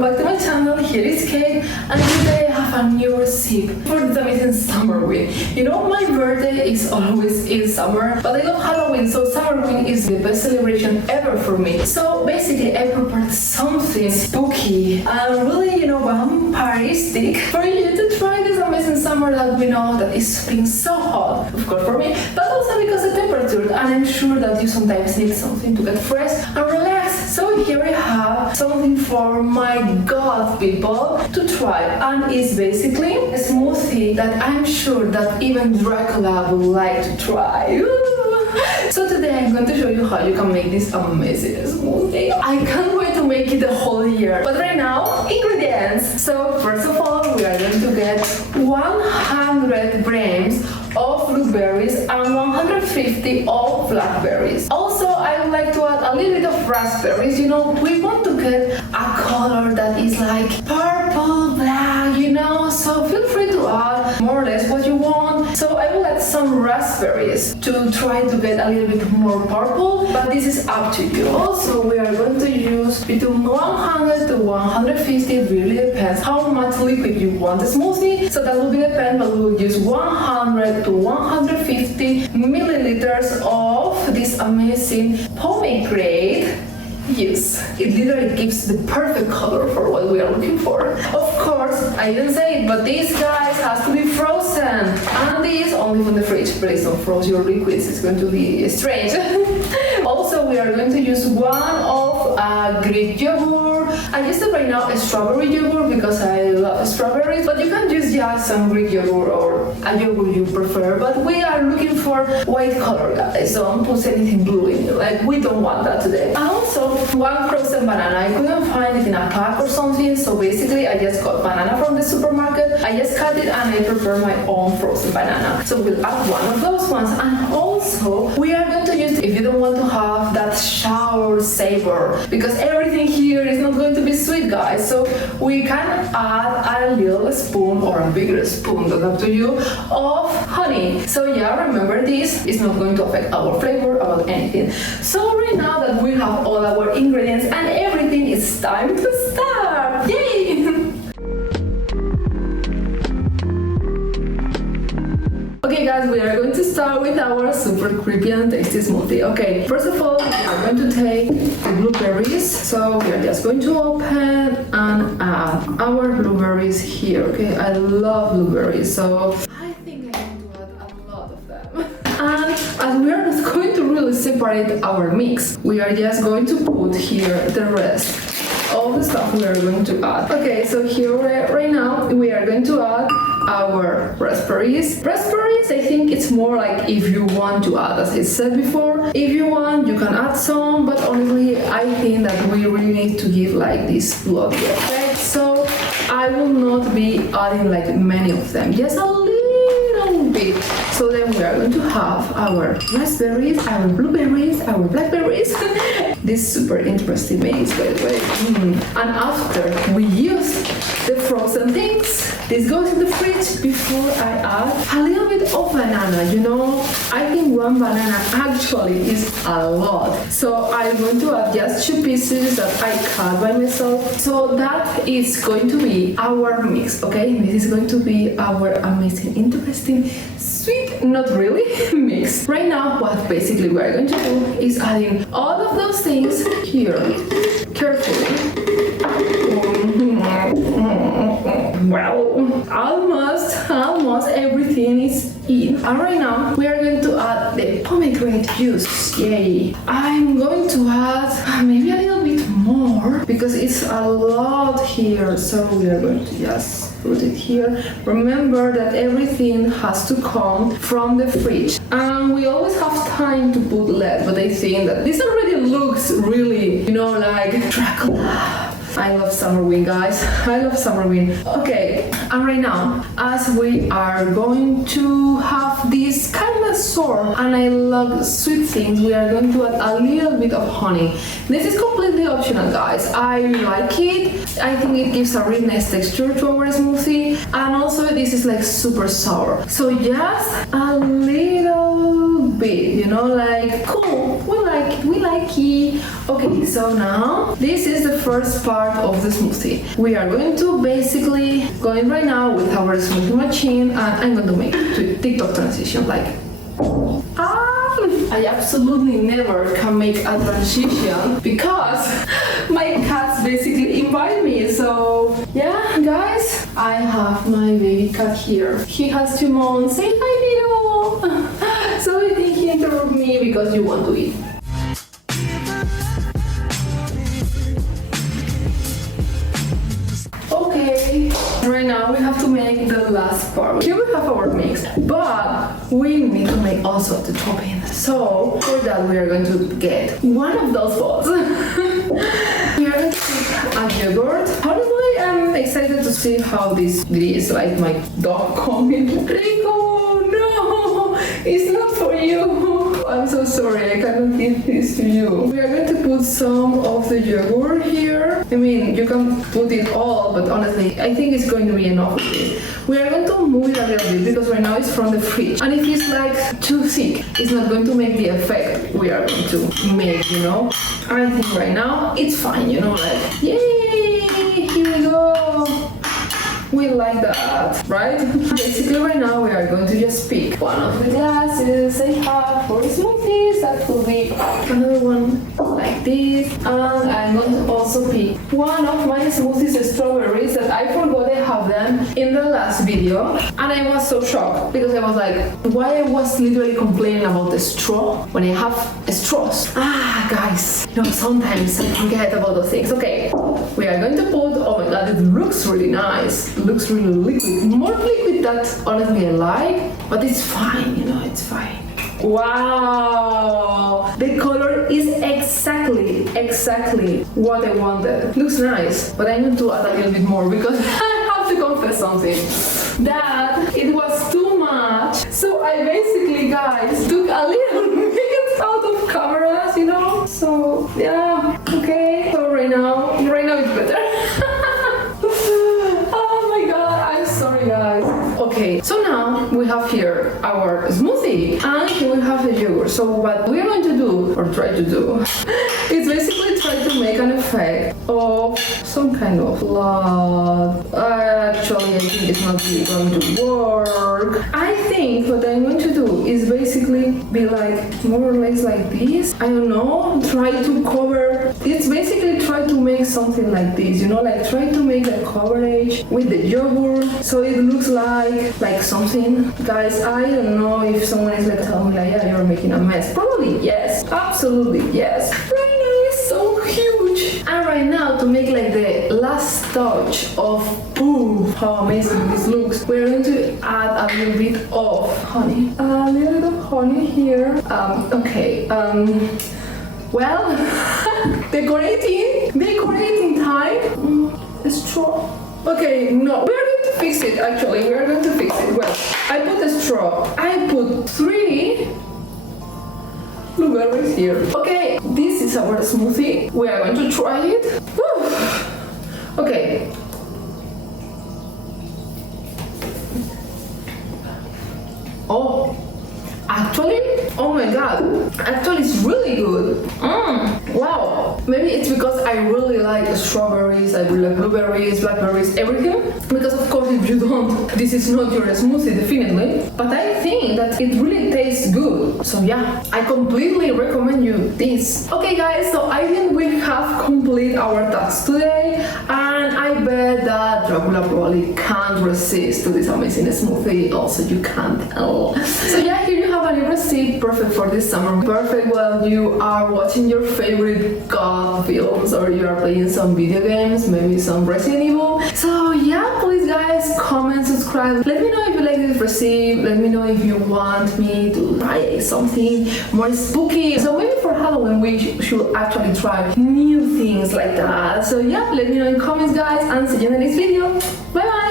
welcome back to my channel. Here is Kate, and today I have a new recipe for this amazing Summerween. You know, my birthday is always in summer, but I love Halloween, so Summerween is the best celebration ever for me. So basically I prepared something spooky and really, vampiristic for you to try this amazing summer that we know that is being so hot, of course for me, but also because the temperature, and I'm sure that you sometimes need something to get fresh and relax. So here we have something for my god people to try, and it's basically a smoothie that I'm sure that even Dracula would like to try. So today I'm going to show you how you can make this amazing smoothie. I can't wait to make it the whole year. But right now, ingredients. So first of all, we are going to get 100 grams of blueberries and 150 of blackberries. Also, I would like to add a little bit of raspberries. You know, we want to get a color that is like purple, black, so feel free to add more or less what you want. So I will add some raspberries to try to get a little bit more purple, but this is up to you. Also, we are going to use between 100 to 150, it really depends how much liquid you want the smoothie, so that will be depend, but we will use 100 to 150 milliliters of this amazing pomegranate. Yes, it literally gives the perfect color for what we are looking for. Of course, I didn't say it, but these guys has to be frozen, and these only from the fridge. Please don't froze your liquids, it's going to be strange. Also, we are going to use one of Greek yogurt. I use it right now a strawberry yogurt because I love strawberries, but you can use just some Greek yogurt or a yogurt you prefer. But we are looking for white color, guys, so don't put anything blue in it. Like, we don't want that today. And also one frozen banana. I couldn't find it in a pack or something, so basically I just got banana from the supermarket. I just cut it and I prepared my own frozen banana. So we'll add one of those ones. And also we are going to use, if you don't want to have that sour savor, because everything here is not going to be sweet, guys, so we can add a little spoon or a bigger spoon, that's up to you, of honey. So yeah, remember, this is not going to affect our flavor about anything. So right now that we have all our ingredients and everything, it's time to start. Yay! Okay guys, we are going to start with our super creepy and tasty smoothie. Okay, first of all, we are going to take the blueberries. So we are just going to open and add our blueberries here. Okay, I love blueberries, so I think I need to add a lot of them. And as we are not going to really separate our mix, we are just going to put here the rest of the stuff we are going to add. Okay, so here right now we are going to add our raspberries. Raspberries, I think it's more like if you want to add, as I said before. If you want, you can add some, but honestly, I think that we really need to give like this bloody effect. So I will not be adding like many of them, just a little bit. So then we are going to have our raspberries, our blueberries, our blackberries. This super interesting mix, by the way. And after we use the frozen things, this goes in the fridge before I add a little bit of banana. I think one banana actually is a lot. So I'm going to add just 2 pieces that I cut by myself. So that is going to be our mix, okay? This is going to be our amazing, interesting, sweet, not really, mix. Right now, what basically we are going to do is adding all of those things here, carefully. Well, almost everything is in. And right now we are going to add the pomegranate juice. Yay! I'm going to add maybe a little bit more because it's a lot here. So we are going to just put it here. Remember that everything has to come from the fridge. And we always have time to put less, but I think that this already looks really, like Dracula. I love Summerween, guys. I love Summerween. Okay, and right now, as we are going to have this kind of sour, and I love sweet things, we are going to add a little bit of honey. This is completely optional, guys. I like it. I think it gives a really nice texture to our smoothie, and also this is like super sour. So just a little bit, you know, like cool, we like it. Okay, so now this is the first part of the smoothie. We are going to basically go in right now with our smoothie machine, and I'm going to make a TikTok transition, like I absolutely never can make a transition because my cats basically invite me. So yeah, guys, I have my baby cat here. He has 2 months. Say hi, little. So I think he interrupted me because you want to eat. Okay, right now we have to make the last part. Here we have our mix, but we need to make also the topping. So for that we are going to get one of those balls. We are going to take a yogurt. Honestly, I'm excited to see how this is. Like my dog coming. Rico, no, it's not for you. I'm so sorry, I cannot give this to you. We are going to put some of the yogurt here. I mean, you can put it all, but honestly, I think it's going to be enough of this. We are going to move it a little bit because right now it's from the fridge. And if it's like too thick, it's not going to make the effect we are going to make, you know? I think right now it's fine, you know, like, yay, here we go. We like that, right? Basically right now we are going to just pick one of the glasses I have for smoothies. That will be another one like this. And I'm going to also pick one of my smoothies strawberries that I forgot I have them in the last video. And I was so shocked because I was like, why I was literally complaining about the straw when I have straws. Guys, you know, sometimes I forget about those things. Okay, we are going to put, oh my god, it looks really nice. It looks really liquid. More liquid that honestly I like, but it's fine, you know, it's fine. Wow, the color is exactly what I wanted. Looks nice, but I need to add a little bit more because I have to confess something, that it was too much. So I basically, guys, took a little bit out of cameras, you know. So yeah, okay. So right now it's better. Sorry guys. Okay, so now we have here our smoothie and here we have the yogurt. So what we are going to do, or try to do, is basically try to make an effect of some kind of blood. Actually, I think it's not really going to work. I think what I'm going to do is basically be like more or less like this. I don't know, try to cover. It's basically try to make something like this, you know, like try to make a coverage with the yogurt so it looks like something. Guys, I don't know if someone is like telling me like, yeah, you're making a mess. Probably yes, absolutely yes. Right now it's so huge. And right now to make like the last touch of ooh, how amazing this looks, we're going to add a little bit of honey. A little bit of honey here. Okay. Well, decorating time. Straw. Okay, no, we are going to fix it. Actually, we are going to fix it. Well, I put a straw. I put 3 blueberries here. Okay, this is our smoothie. We are going to try it. Woo. Okay. Oh, actually, oh my god, actually it's really good. Wow, maybe it's because I really like strawberries, I really like blueberries, blackberries, everything. Because of course if you don't, this is not your smoothie, definitely. But I think that it really tastes good. So yeah, I completely recommend you this. Okay guys, so I think we have completed our task today. And I bet that Dracula probably can't resist to this amazing smoothie. Also, you can't tell. So yeah, here you have a new recipe, perfect for this summer. Perfect while you are watching your favorite god films or you are playing some video games, maybe some Resident Evil. So yeah, please guys, comment, subscribe. Let me know if you like this recipe. Let me know if you want me to try something more spooky. So maybe for Halloween we should actually try new things like that. So yeah, let me know in comments guys, and see you in the next video. Bye bye!